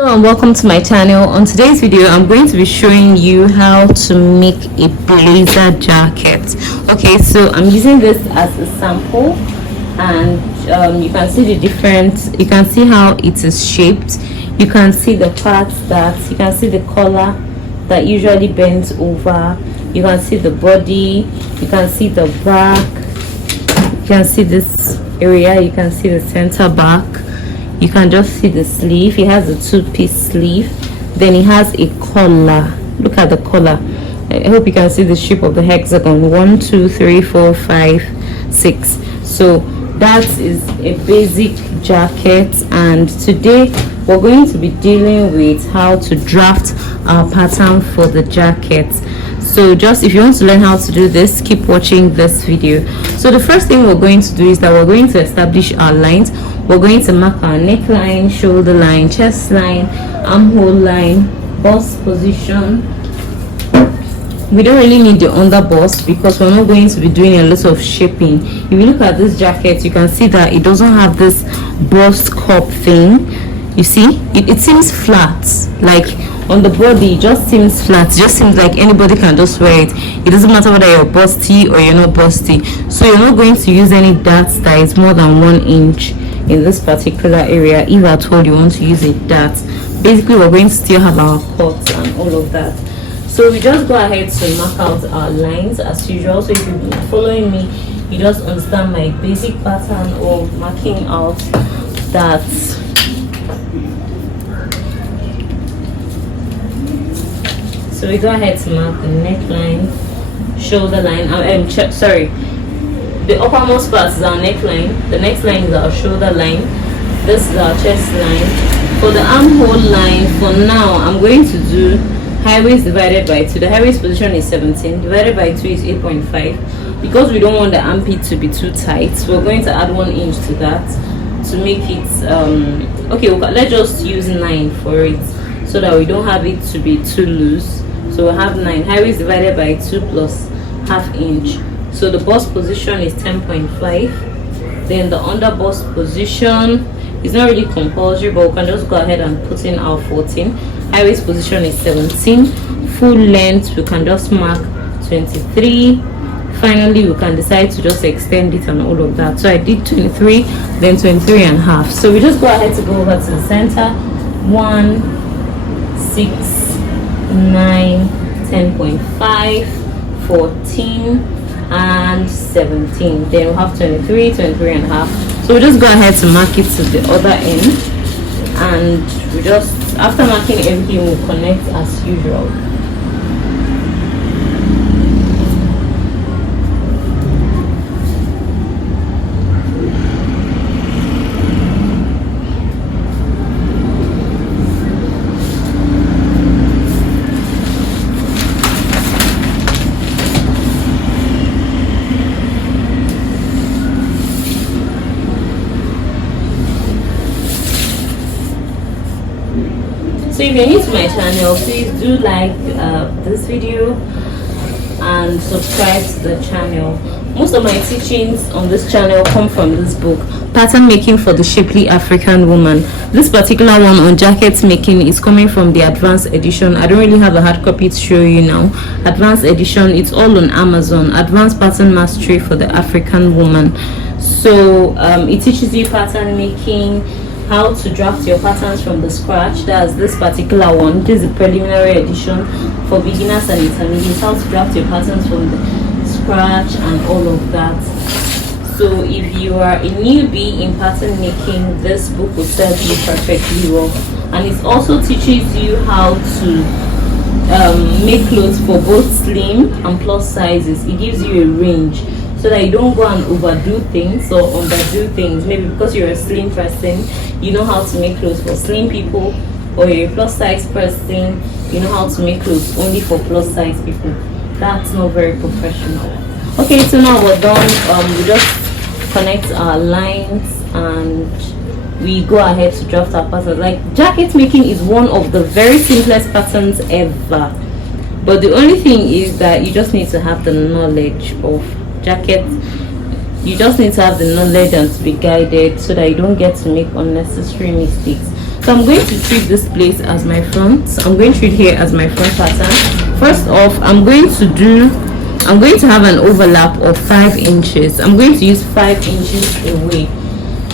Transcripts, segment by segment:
Hello and welcome to my channel. On today's video I'm going to be showing you how to make a blazer jacket. Okay, so I'm using this as a sample, and you can see the difference. You can see how it is shaped. You can see the parts that you can see the collar that usually bends over. You can see the body, you can see the back, you can see this area, you can see the center back. You can just see the sleeve. It has a two-piece sleeve, then it has a collar. Look at the collar. I hope you can see the shape of the hexagon. 1 2 3 4 5 6. So that is a basic jacket, and today we're going to be dealing with how to draft our pattern for the jacket. So just if you want to learn how to do this, keep watching this video. So the first thing we're going to do is that we're going to establish our lines. We're going to mark our neckline, shoulder line, chest line, armhole line, bust position. We don't really need the under bust because we're not going to be doing a lot of shaping. If you look at this jacket, you can see that it doesn't have this bust cup thing. You see, it seems flat, like on the body it just seems flat. It just seems like anybody can just wear it. It doesn't matter whether you're busty or you're not busty. So you're not going to use any darts that is more than 1 inch in this particular area. If at all you want to use a dart, basically we're going to still have our cuts and all of that. So we just go ahead to mark out our lines as usual. So if you've been following me, you just understand my basic pattern of marking out that. So we go ahead to mark the neckline, shoulder line, the uppermost part is our neckline, the next line is our shoulder line, this is our chest line. For the armhole line, for now I'm going to do high waist divided by 2. The high waist position is 17, divided by 2 is 8.5. Because we don't want the armpit to be too tight, so we're going to add 1 inch to that to make it okay, let's just use 9 for it so that we don't have it to be too loose. So we'll have 9. High waist divided by 2 plus ½ inch. So the bust position is 10.5. Then the under bust position is not really compulsory, but we can just go ahead and put in our 14. High waist position is 17. Full length we can just mark 23. Finally we can decide to just extend it and all of that. So I did 23, then 23 and a half. So we just go ahead to go over to the center. 1 6 9 10.5 14 and 17. Then we'll have 23 23 and a half. So we just go ahead to mark it to the other end, and we just, after marking everything, we'll connect as usual. So if you're new to my channel, please do like this video and subscribe to the channel. Most of my teachings on this channel come from this book, Pattern Making for the Shapely African Woman. This particular one on jacket making is coming from the advanced edition. I don't really have a hard copy to show you now. Advanced edition, it's all on Amazon. Advanced Pattern Mastery for the African Woman. So it teaches you pattern making, how to draft your patterns from the scratch. That's this particular one. This is the preliminary edition for beginners and intermediates, how to draft your patterns from the scratch and all of that. So if you are a newbie in pattern making, this book will serve you perfectly well. And it also teaches you how to make clothes for both slim and plus sizes. It gives you a range so that you don't go and overdo things or underdo things. Maybe because you're a slim person, you know how to make clothes for slim people, or you're a plus size person, you know how to make clothes only for plus size people. That's not very professional. Okay, so now we're done. We just connect our lines and we go ahead to draft our patterns. Like, jacket making is one of the very simplest patterns ever, but the only thing is that you just need to have the knowledge of jacket. You just need to have the knowledge and to be guided so that you don't get to make unnecessary mistakes. So I'm going to treat this place as my front. I'm going to treat here as my front pattern. First off, I'm going to have an overlap of 5 inches. I'm going to use 5 inches away,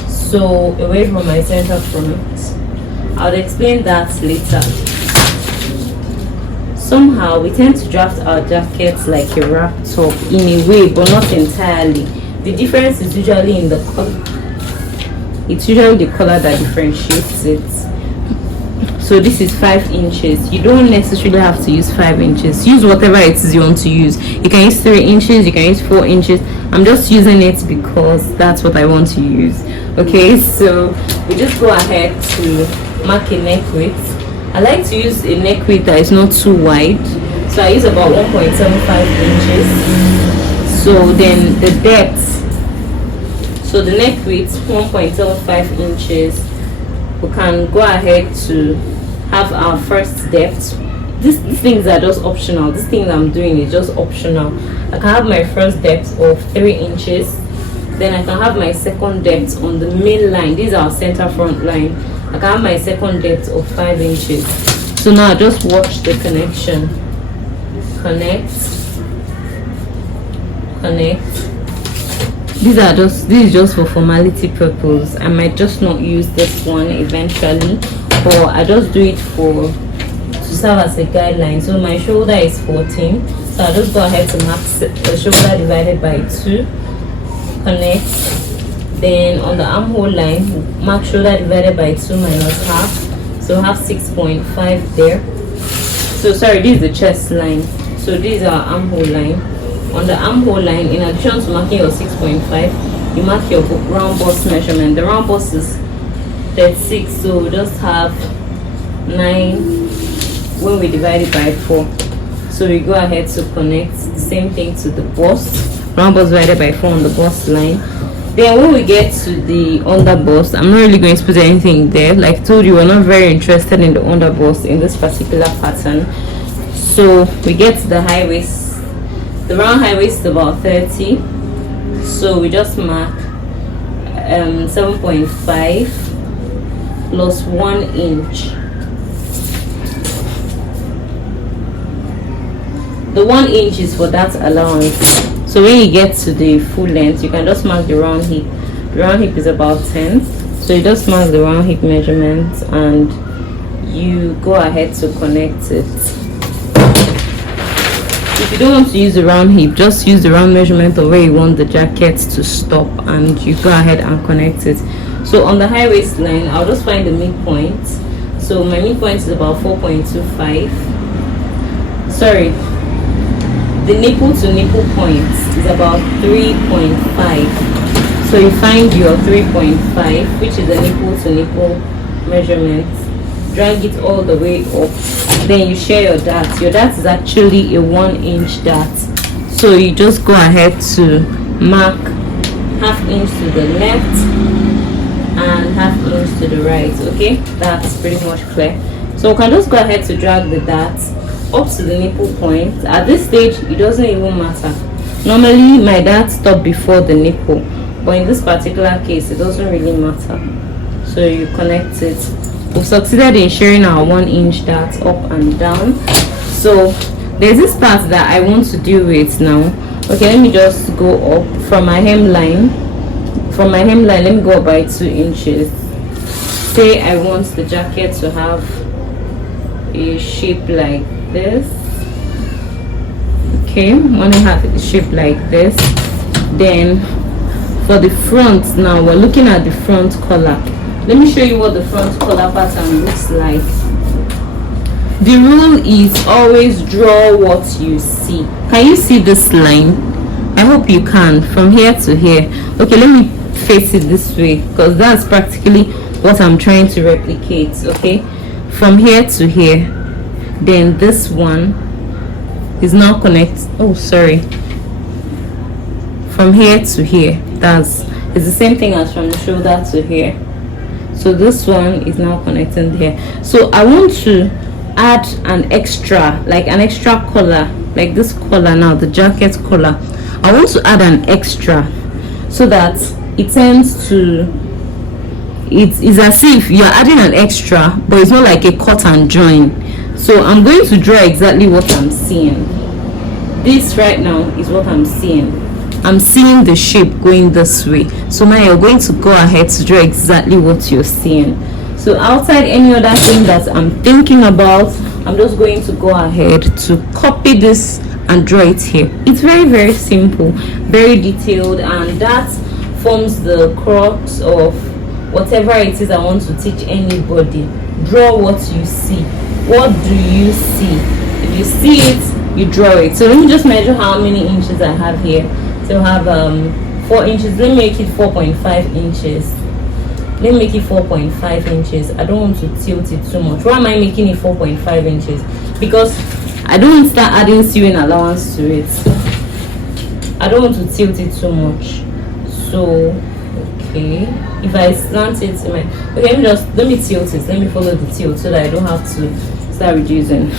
so away from my center front. I'll explain that later. Somehow we tend to draft our jackets like a wrap top in a way, but not entirely. The difference is usually in the color. It's usually the color that differentiates it. So this is 5 inches. You don't necessarily have to use 5 inches. Use whatever it is you want to use. You can use 3 inches, you can use 4 inches. I'm just using it because that's what I want to use. Okay, so we just go ahead to mark a neck width. I like to use a neck width that is not too wide. So I use about 1.75 inches. So then the depth, so the neck width 1.75 inches. We can go ahead to have our first depth. These things are just optional. This thing I'm doing is just optional. I can have my first depth of 3 inches. Then I can have my second depth on the main line. This is our center front line. I can have my second depth of 5 inches. So now just watch the connection. Connect. This is just for formality purpose. I might just not use this one eventually, but I just do it to serve as a guideline. So my shoulder is 14, so I'll just go ahead to mark the shoulder divided by 2. Connect. Then on the armhole line, mark shoulder divided by 2 minus half, so have 6.5 there. So sorry, this is the chest line, so this is our armhole line. On the armhole line, in addition to marking your 6.5, you mark your round bust measurement. The round bust is 36, so we just have 9 when we divide it by 4. So we go ahead to connect the same thing to the bust. Round bust divided by 4 on the bust line. Then when we get to the under bust, I'm not really going to put anything there. Like I told you, we're not very interested in the under bust in this particular pattern. So we get to the high waist. The round high waist is about 30, so we just mark 7.5 plus 1 inch. The 1 inch is for that allowance. So when you get to the full length, you can just mark the round hip. The round hip is about 10, so you just mark the round hip measurement and you go ahead to connect it. If you don't want to use the round hip, just use the round measurement of where you want the jacket to stop and you go ahead and connect it. So on the high waist line, I'll just find the midpoint. So my midpoint is about 4.25. Sorry, the nipple to nipple point is about 3.5. So you find your 3.5, which is the nipple to nipple measurement. Drag it all the way up. Then you share your dart. Your dart is actually a 1 inch dart, so you just go ahead to mark ½ inch to the left and ½ inch to the right. Okay, that's pretty much clear. So we can just go ahead to drag the dart up to the nipple point. At this stage it doesn't even matter. Normally my dart stops before the nipple, but in this particular case it doesn't really matter. So you connect it. We've succeeded in sharing our 1 inch dart up and down. So there's this part that I want to deal with now. Okay, let me just go up from my hemline. From my hemline, let me go up by 2 inches. Say I want the jacket to have a shape like this. Okay, when I have a shape like this, then for the front, now we're looking at the front collar. Let me show you what the front collar pattern looks like. The rule is always draw what you see. Can you see this line? I hope you can, from here to here. Okay, let me face it this way because that's practically what I'm trying to replicate. Okay, from here to here, then this one is now connected. Oh, sorry. From here to here, it's the same thing as from the shoulder to here. So this one is now connecting here. So I want to add an extra, like an extra collar, like this collar now, the jacket collar. I want to add an extra so that it tends to it's as if you're adding an extra, but it's not like a cut and join. So I'm going to draw exactly what I'm seeing. This right now is what I'm seeing. I'm seeing the shape going this way. So now you're going to go ahead to draw exactly what you're seeing. So outside any other thing that I'm thinking about, I'm just going to go ahead to copy this and draw it here. It's very simple, very detailed, and that forms the crux of whatever it is I want to teach anybody. Draw what you see. What do you see? If you see it, you draw it. So let me just measure how many inches I have here. So I have 4 inches. Let me make it 4.5 inches. Let me make it 4.5 inches. I don't want to tilt it too much. Why am I making it 4.5 inches? Because I don't want to start adding sewing allowance to it. I don't want to tilt it too much. So okay, if I slant it, okay, let me tilt it. Let me follow the tilt so that I don't have to start reducing.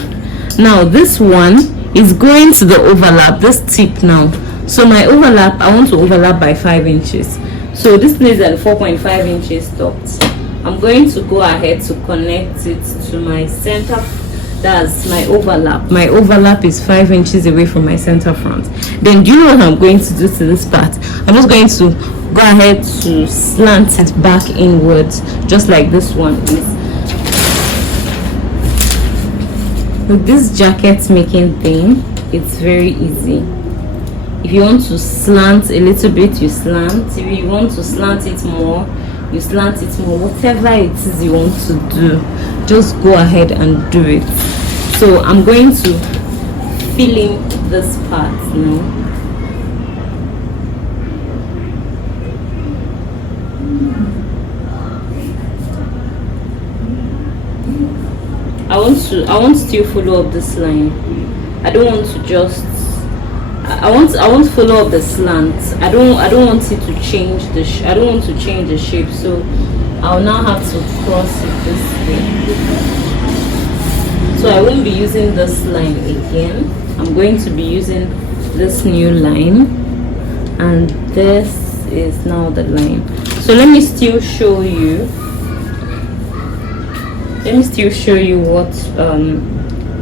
Now this one is going to the overlap, this tip now. So my overlap, I want to overlap by 5 inches. So this place at 4.5 inches stopped. I'm going to go ahead to connect it to my center. That's my overlap. My overlap is 5 inches away from my center front. Then do you know what I'm going to do to this part? I'm just going to go ahead to slant it back inwards, just like this one is. With this jacket making thing, it's very easy. If you want to slant a little bit, you slant. If you want to slant it more, you slant it more. Whatever it is you want to do, just go ahead and do it. So I'm going to fill in this part now. I want to still follow up this line. I don't want to just I want to follow up the slant. I don't want it to change I don't want to change the shape, so I'll now have to cross it this way. So I won't be using this line again. I'm going to be using this new line, and this is now the line. So let me still show you what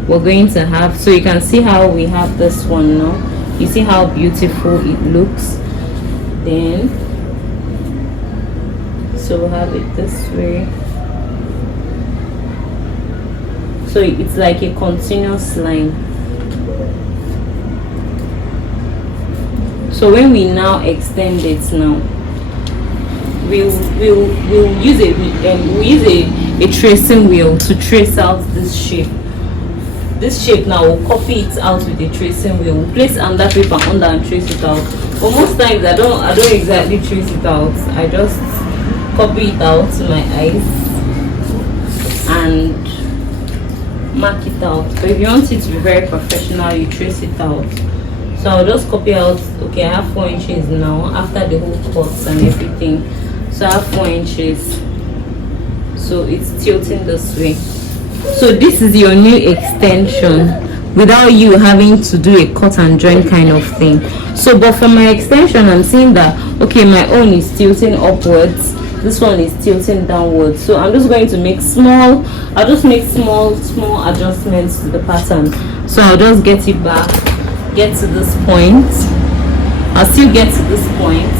we're going to have, so you can see how we have this one now. You see how beautiful it looks. Then so we'll have it this way. So it's like a continuous line. So when we now extend it now, we'll use a tracing wheel to trace out this shape. This shape now, we'll copy it out with a tracing wheel. We'll place another paper under and trace it out. But most times I don't exactly trace it out. I just copy it out to my eyes and mark it out. But if you want it to be very professional, you trace it out. So I'll just copy out. Okay, I have 4 inches now after the whole cuts and everything. So I have 4 inches. So it's tilting this way. So this is your new extension without you having to do a cut and join kind of thing. So but for my extension, I'm seeing that okay, my own is tilting upwards, this one is tilting downwards. So I'm just going to make small adjustments to the pattern. So I'll just get it back, get to this point, I'll still get to this point,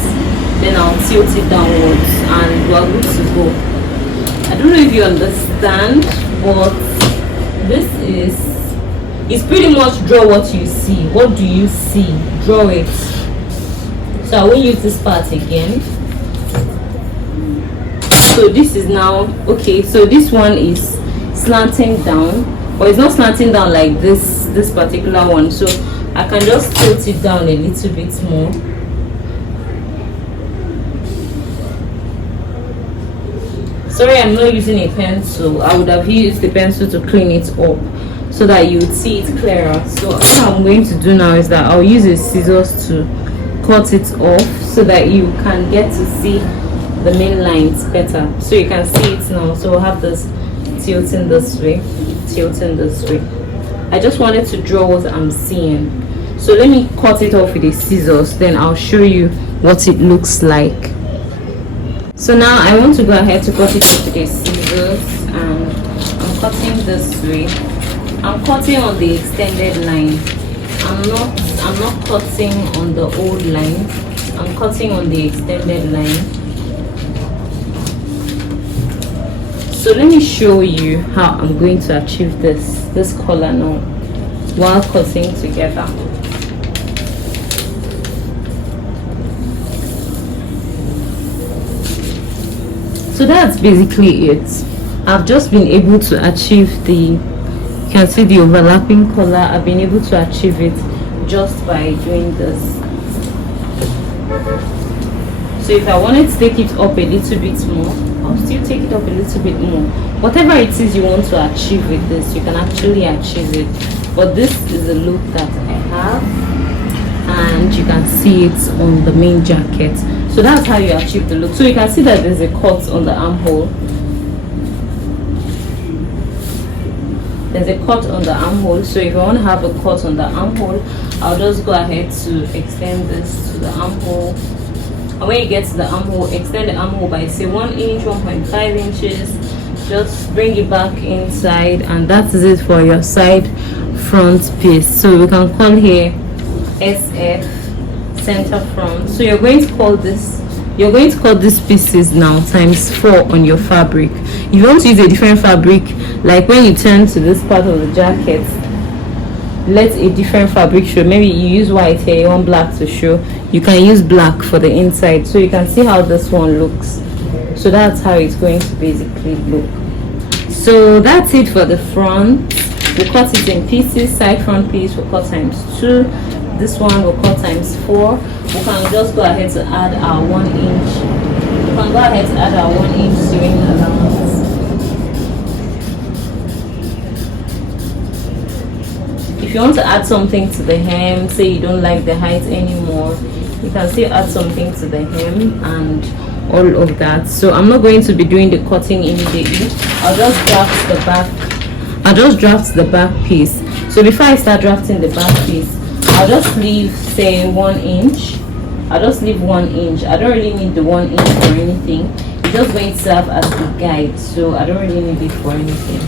then I'll tilt it downwards, and we're good to go. I don't know if you understand, but this is pretty much draw what you see. What do you see? Draw it. So I will use this part again. So this is now okay. So this one is slanting down, or it's not slanting down like this particular one. So I can just tilt it down a little bit more. Sorry, I'm not using a pencil. I would have used the pencil to clean it up so that you would see it clearer. So what I'm going to do now is that I'll use a scissors to cut it off so that you can get to see the main lines better. So you can see it now. So we'll have this tilting this way, tilting this way. I just wanted to draw what I'm seeing. So let me cut it off with the scissors, then I'll show you what it looks like. So now I want to go ahead to cut it with the scissors, and I'm cutting this way. I'm cutting on the extended line. I'm not cutting on the old line. I'm cutting on the extended line. So let me show you how I'm going to achieve this color now while cutting together. So that's basically it. I've just been able to achieve you can see the overlapping color. I've been able to achieve it just by doing this. So if I wanted to take it up a little bit more, I'll still take it up a little bit more. Whatever it is you want to achieve with this, you can actually achieve it. But this is the look that I have, and you can see it on the main jacket. So that's how you achieve the look. So you can see that there's a cut on the armhole. There's a cut on the armhole. So if I want to have a cut on the armhole, I'll just go ahead to extend this to the armhole. And when you get to the armhole, extend the armhole by say 1 inch, 1.5 inches. Just bring it back inside, and that is it for your side front piece. So we can call here SF center front. So you're going to call these pieces now times 4 on your fabric. If you want to use a different fabric, like when you turn to this part of the jacket, let a different fabric show. Maybe you use white here, you want black to show, you can use black for the inside. So you can see how this one looks. So that's how it's going to basically look. So that's it for the front. We'll cut it in pieces. Side front piece we'll cut times 2. This one will cut times 4. We can just go ahead to add our 1 inch. We can go ahead to add our 1 inch sewing allowance. If you want to add something to the hem, say you don't like the height anymore, you can still add something to the hem and all of that. So I'm not going to be doing the cutting immediately. I'll just draft the back piece. So before I start drafting the back piece, I'll just leave say 1 inch. I'll just leave 1 inch. I don't really need the 1 inch for anything. It's just going to serve as a guide, so I don't really need it for anything.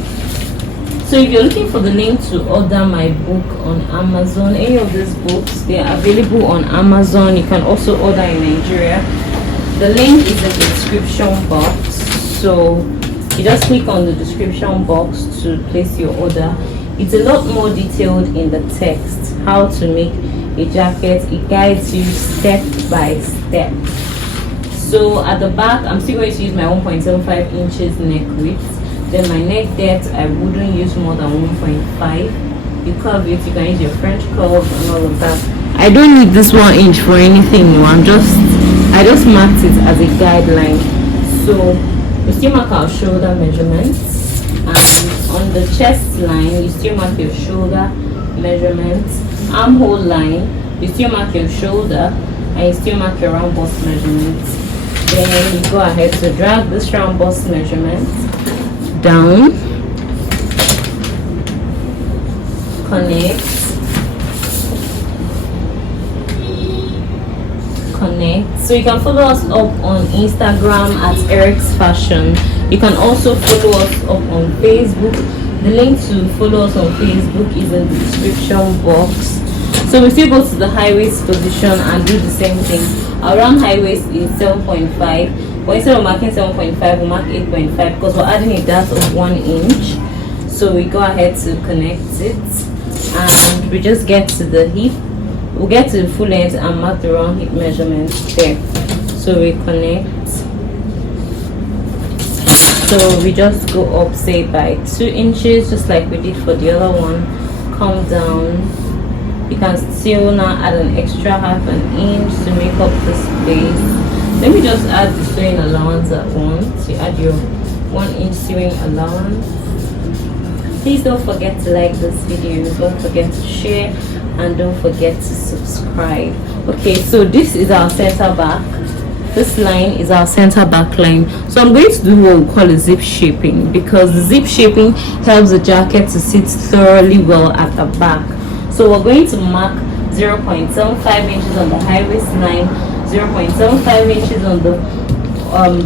So if you're looking for the link to order my book on Amazon, any of these books, they are available on Amazon. You can also order in Nigeria. The link is in the description box. So you just click on the description box to place your order. It's a lot more detailed in the text, how to make a jacket. It guides you step by step. So at the back, I'm still going to use my 1.75 inches neck width. Then my neck depth, I wouldn't use more than 1.5. You curve it, you can use your French curve and all of that. I don't need this 1 inch for anything new. I just marked it as a guideline. So you still mark our shoulder measurements, and on the chest line you still mark your shoulder measurements. Armhole line, you still mark your shoulder, and you still mark your round bust measurements. Then you go ahead to drag this round bust measurement down, connect, so you can follow us up on Instagram at Eric's Fashion. You can also follow us up on Facebook. The link to follow us on Facebook is in the description box. So we still go to the high waist position and do the same thing. Our round high waist is 7.5, but instead of marking 7.5 we'll mark 8.5 because we're adding a dart of 1 inch. So we go ahead to connect it, and we just get to the hip. We'll get to the full length and mark the round hip measurement there. So we connect. So we just go up say by 2 inches, just like we did for the other one. Come down. You can still now add an extra half an inch to make up the space. Let me just add the sewing allowance at once. You add your 1 inch sewing allowance. Please don't forget to like this video, don't forget to share, and don't forget to subscribe. Okay, so this is our center back. This line is our center back line. So I'm going to do what we call a zip shaping, because the zip shaping helps the jacket to sit thoroughly well at the back. So we're going to mark 0.75 inches on the high waist line, 0.75 inches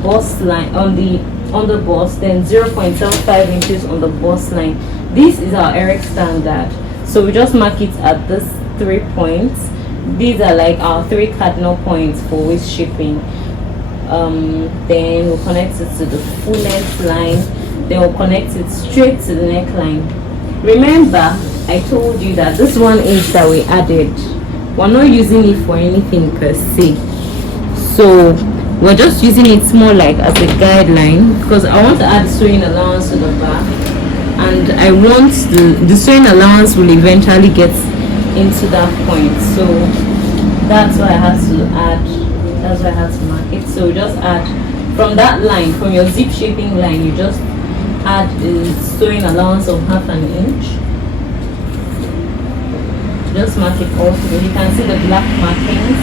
bust line on the bust, then 0.75 inches on the bust line. This is our Eric standard, so we just mark it at this 3 points. These are like our 3 cardinal points for waist shaping. Then we'll connect it to the full length line, then we'll connect it straight to the neckline. Remember, I told you that this 1 inch that we added, we're not using it for anything per se, so we're just using it more like as a guideline, because I want to add sewing allowance to the back, and I want the sewing allowance will eventually get into that point, so that's why I had to mark it. So just add from that line, from your zip shaping line, you just add a sewing allowance of 1/2 inch. Just mark it all through. You can see the black markings.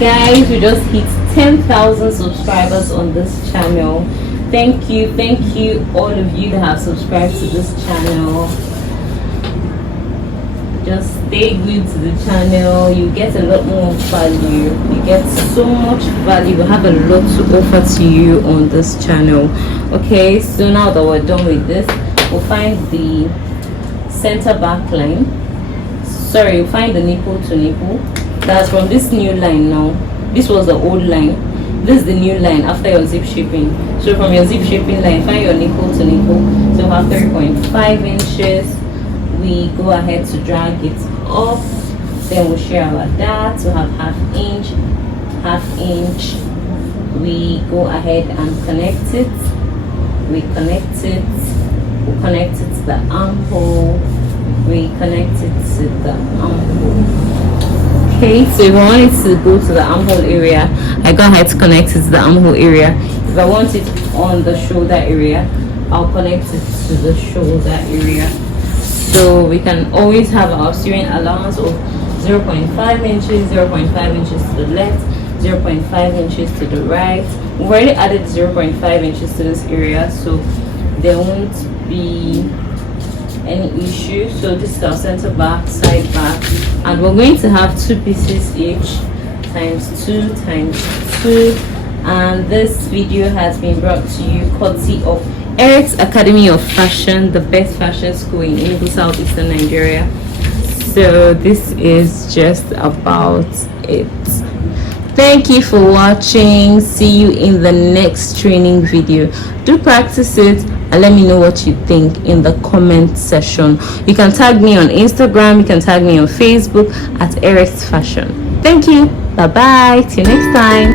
Guys, we just hit 10,000 subscribers on this channel. Thank you all of you that have subscribed to this channel. Just stay glued to the channel. You get a lot more value. You get so much value. We have a lot to offer to you on this channel. Okay, so now that we're done with this, we'll find the center back line. Sorry, we'll find the nipple to nipple. That's from this new line now. This was the old line. This is the new line after your zip shaping. So from your zip shaping line, find your nipple to nipple. So we have 3.5 inches. We go ahead to drag it up, then we'll share our darts. We have 1/2 inch. We go ahead and connect it. We connect it to the armhole. We connect it to the armhole. Okay, so if I want it to go to the armhole area, I go ahead to connect it to the armhole area. If I want it on the shoulder area, I'll connect it to the shoulder area. So we can always have our sewing allowance of 0.5 inches, 0.5 inches to the left, 0.5 inches to the right. We've already added 0.5 inches to this area, so there won't be any issue. So this is our center back, side back, and we're going to have 2 pieces each, times 2 times 2. And this video has been brought to you courtesy of Eric's Academy of Fashion, the best fashion school in Enugu, Southeastern Nigeria. So this is just about it. Thank you for watching. See you in the next training video. Do practice it and let me know what you think in the comment section. You can tag me on Instagram, you can tag me on Facebook at Eric's Fashion. Thank you. Bye bye. Till next time.